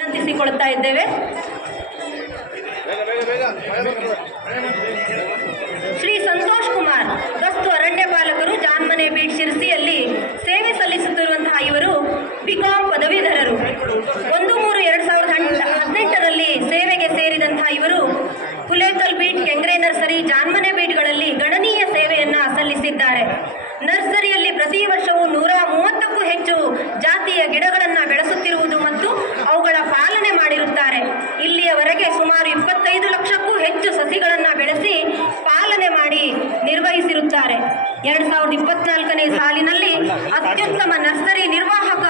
ವಿನಂತಿಸಿಕೊಳ್ತಾ ಇದ್ದೇವೆ. ಶ್ರೀ ಸಂತೋಷ್ ಕುಮಾರ್, ಗಸ್ತು ಅರಣ್ಯ ಪಾಲಕರು ಜಾನ್ಮನೆ ಬೀಟ್ ಶಿರಸಿಯಲ್ಲಿ ಸೇವೆ ಸಲ್ಲಿಸುತ್ತಿರುವಂತಹ ಇವರು ಬಿಕಾಂ ಪದವೀಧರರು. ಒಂದು ಮೂರು ಎರಡ್ ಸಾವಿರದ ಹದಿನೆಂಟರಲ್ಲಿ ಸೇವೆಗೆ ಸೇರಿದಂತಹ ಇವರು ಹುಲೇಕಲ್ ಬೀಟ್ ಕೆಂಗ್ರೆ ನರ್ಸರಿ ಜಾನ್ಮನೆ ಬೀಟ್ಗಳಲ್ಲಿ ಗಣನೀಯ ಸೇವೆಯನ್ನ ಸಲ್ಲಿಸಿದ್ದಾರೆ. ನರ್ಸರಿಯಲ್ಲಿ ಪ್ರತಿ ವರ್ಷವೂ ನೂರ ಮೂವತ್ತಕ್ಕೂ ಹೆಚ್ಚು ಜಾತಿಯ ಗಿಡಗಳನ್ನು ಎರಡು ಸಾವಿರದ ಇಪ್ಪತ್ನಾಲ್ಕನೇ ಸಾಲಿನಲ್ಲಿ ಅತ್ಯುತ್ತಮ ನರ್ಸರಿ ನಿರ್ವಾಹಕ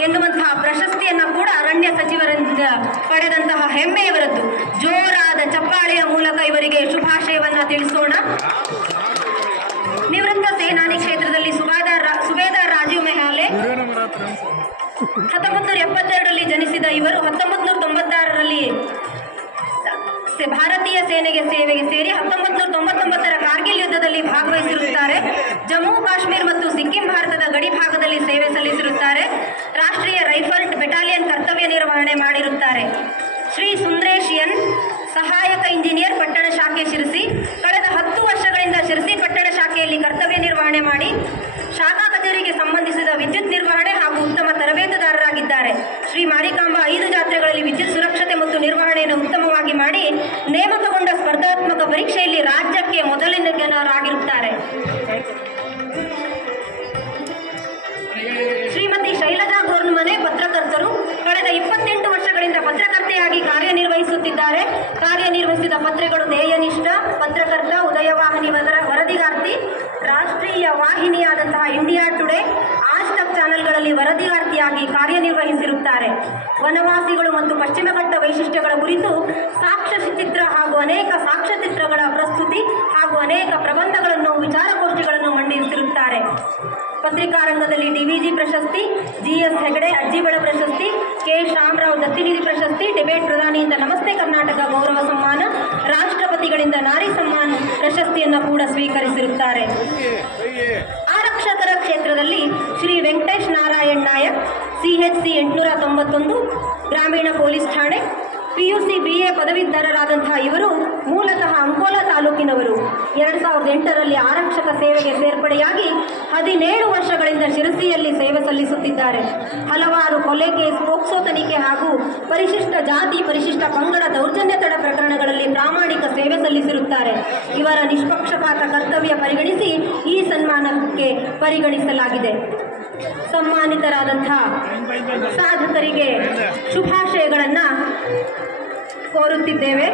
ಎನ್ನುವಂತಹ ಪ್ರಶಸ್ತಿಯನ್ನ ಕೂಡ ಅರಣ್ಯ ಸಚಿವರಿಂದ ಪಡೆದಂತಹ ಹೆಮ್ಮೆಯವರದ್ದು. ಜೋರಾದ ಚಪ್ಪಾಳೆಯ ಮೂಲಕ ಇವರಿಗೆ ಶುಭಾಶಯವನ್ನ ತಿಳಿಸೋಣ. ನಿವೃತ್ತ ಸೇನಾನಿ ಕ್ಷೇತ್ರದಲ್ಲಿ ಸುಬೇದಾರ್ ಸುಬೇದಾರ್ ರಾಜೀವ್ ಮೆಹಾಲೆ. ಹತ್ತೊಂಬತ್ತು ನೂರ ಎಪ್ಪತ್ತೆರಡರಲ್ಲಿ ಜನಿಸಿದ ಇವರು ಹತ್ತೊಂಬತ್ತು ನೂರ ತೊಂಬತ್ತಾರರಲ್ಲಿ ಭಾರತೀಯ ಸೇನೆಗೆ ಸೇವೆಗೆ ಸೇರಿ ಹತ್ತೊಂಬತ್ತು ನೂರ ತೊಂಬತ್ತೊಂಬತ್ತರ ಭಾರತದ ಗಡಿ ಭಾಗದಲ್ಲಿ ಸೇವೆ ಸಲ್ಲಿಸಿರುತ್ತಾರೆ. ರಾಷ್ಟ್ರೀಯ ರೈಫಲ್ ಬೆಟಾಲಿಯನ್ ಕರ್ತವ್ಯ ನಿರ್ವಹಣೆ ಮಾಡಿರುತ್ತಾರೆ. ಶ್ರೀ ಸುಂದ್ರೇಶ್ ಎನ್ ಸಹಾಯಕ ಇಂಜಿನಿಯರ್ ಪಟ್ಟಣ ಶಾಖೆ ಶಿರಸಿ, ಕಳೆದ ಹತ್ತು ವರ್ಷಗಳಿಂದ ಶಿರಸಿ ಪಟ್ಟಣ ಶಾಖೆಯಲ್ಲಿ ಕರ್ತವ್ಯ ನಿರ್ವಹಣೆ ಮಾಡಿ, ಶಾಖಾ ಕಚೇರಿಗೆ ಸಂಬಂಧಿಸಿದ ವಿದ್ಯುತ್ ನಿರ್ವಹಣೆ ಹಾಗೂ ಉತ್ತಮ ತರಬೇತುದಾರರಾಗಿದ್ದಾರೆ. ಶ್ರೀ ಮಾರಿಕಾಂಬ ಐದು ಜಾತ್ರೆಗಳಲ್ಲಿ ವಿದ್ಯುತ್ ಸುರಕ್ಷತೆ ಮತ್ತು ನಿರ್ವಹಣೆಯನ್ನು ಉತ್ತಮವಾಗಿ ಮಾಡಿ, ನೇಮಕಗೊಂಡ ಸ್ಪರ್ಧಾತ್ಮಕ ಪರೀಕ್ಷೆಯಲ್ಲಿ ರಾಜ್ಯಕ್ಕೆ ಮೊದಲಿನರಾಗಿರುತ್ತಾರೆ ಶ್ರೀಮತಿ ವರದಿಗಾರ್ತಿಯಾಗಿ ಕಾರ್ಯನಿರ್ವಹಿಸಿರುತ್ತಾರೆ. ವನವಾಸಿಗಳು ಮತ್ತು ಪಶ್ಚಿಮ ಘಟ್ಟ ವೈಶಿಷ್ಟ್ಯಗಳ ಕುರಿತು ಸಾಕ್ಷ್ಯ ಚಿತ್ರ ಹಾಗೂ ಅನೇಕ ಸಾಕ್ಷ್ಯಚಿತ್ರಗಳ ಪ್ರಸ್ತುತಿ ಹಾಗೂ ಅನೇಕ ಪ್ರಬಂಧಗಳನ್ನು, ವಿಚಾರಗೋಷ್ಠಿಗಳನ್ನು ಮಂಡಿಸಿರುತ್ತಾರೆ. ಪತ್ರಿಕಾ ರಂಗದಲ್ಲಿ ಡಿವಿಜಿ ಪ್ರಶಸ್ತಿ, ಜಿಎಸ್ ಹೆಗಡೆ, ಅಜ್ಜಿಬಳ ಪ್ರಶಸ್ತಿ, ಕೆ. ಶ್ಯಾಮರಾವ್ ದತ್ತಿನಿಧಿ ಪ್ರಶಸ್ತಿ ಡಿಬೇಟ್ ಪ್ರಧಾನಿಯಿಂದ ನಮಸ್ತೆ ಕರ್ನಾಟಕ ಗೌರವ ಸಮ್ಮಾನ, ರಾಷ್ಟ್ರಪತಿಗಳಿಂದ ನಾರಿ ಸಮ್ಮಾನ ಪ್ರಶಸ್ತಿಯನ್ನು ಕೂಡ ಸ್ವೀಕರಿಸಿರುತ್ತಾರೆ. ನಾಯಕ್ ಸಿ ಎಂಟುನೂರ ತೊಂಬತ್ತೊಂದು ಗ್ರಾಮೀಣ ಪೊಲೀಸ್ ಠಾಣೆ. ಪಿಯುಸಿ ಬಿ ಎ ಪದವೀಧರರಾದಂತಹ ಇವರು ಮೂಲತಃ ಅಂಕೋಲಾ ತಾಲೂಕಿನವರು. ಎರಡು ಸಾವಿರದ ಎಂಟರಲ್ಲಿ ಆರಕ್ಷಕ ಸೇವೆಗೆ ಸೇರ್ಪಡೆಯಾಗಿ ಹದಿನೇಳು ವರ್ಷಗಳಿಂದ ಶಿರಸಿಯಲ್ಲಿ ಸೇವೆ ಸಲ್ಲಿಸುತ್ತಿದ್ದಾರೆ. ಹಲವಾರು ಕೊಲೆ ಕೇಸ್, ಪೋಕ್ಸೋ ತನಿಖೆ ಹಾಗೂ ಪರಿಶಿಷ್ಟ ಜಾತಿ, ಪರಿಶಿಷ್ಟ ಪಂಗಡ ದೌರ್ಜನ್ಯ ತಡೆ ಪ್ರಕರಣಗಳಲ್ಲಿ ಪ್ರಾಮಾಣಿಕ ಸೇವೆ ಸಲ್ಲಿಸಿರುತ್ತಾರೆ. ಇವರ ನಿಷ್ಪಕ್ಷಪಾತ ಕರ್ತವ್ಯ ಪರಿಗಣಿಸಿ ಈ ಸನ್ಮಾನಕ್ಕೆ ಪರಿಗಣಿಸಲಾಗಿದೆ. ಸನ್ಮಾನಿತರಾದಂತಹ ಸಾಧಕರಿಗೆ ಶುಭಾಶಯಗಳನ್ನು ಕೋರುತ್ತಿದ್ದೇವೆ.